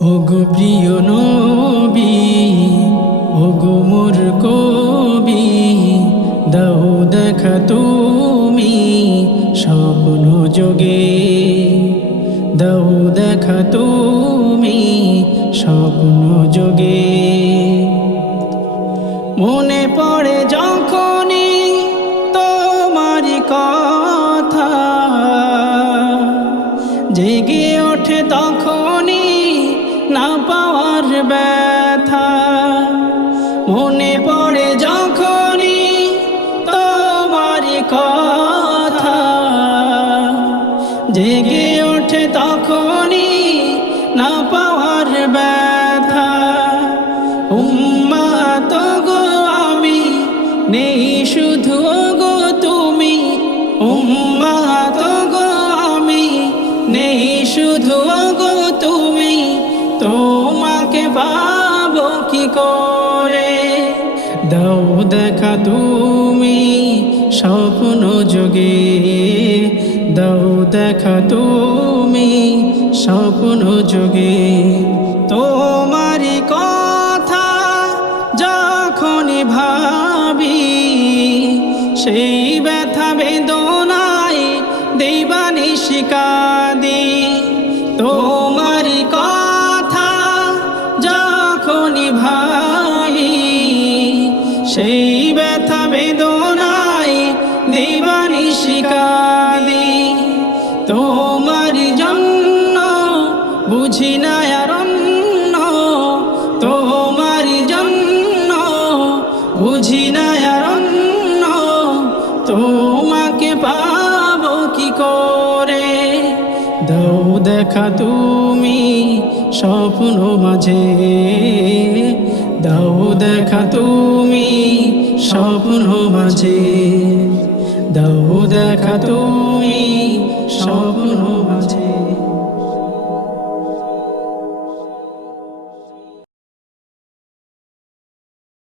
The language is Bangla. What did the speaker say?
ওগো প্রিয় নবী, ওগো মোর কবি, দাও দেখা তুমি স্বপ্ন যোগে। দাও দেখা তুমি স্বপ্ন যোগে। মনে পড়ে যখনই তোমার কথা, জেগে ওঠে তখনই না পাওয়ার মনে পড়ে যখনই তোমার কথা। জেগে ওঠে না ব্যথা। তো নেই শুধু গো তুমি। তো নেই শুধু তোমাকে পাবো কি করে? দাও দেখা তুমি স্বপ্ন যোগে। দাও দেখা তুমি স্বপ্ন যোগে। তোমারই কথা যখনই ভাবি, সেই ব্যথা বেদনায় দেবানি শিকা শিকাদি। তোমারই ভাই, সেই ব্যথা বেদনায় দেবানি শিকাদি তোমার জন্য বুঝি না অন্য তোমার জন্য বুঝি না অন্য তোমাকে পাবো কি করে? দাও দেখা তুমি স্বপ্ন মাঝে। দাও দেখা তুমি স্বপ্ন মাঝে। দাও দেখা তুমি স্বপ্ন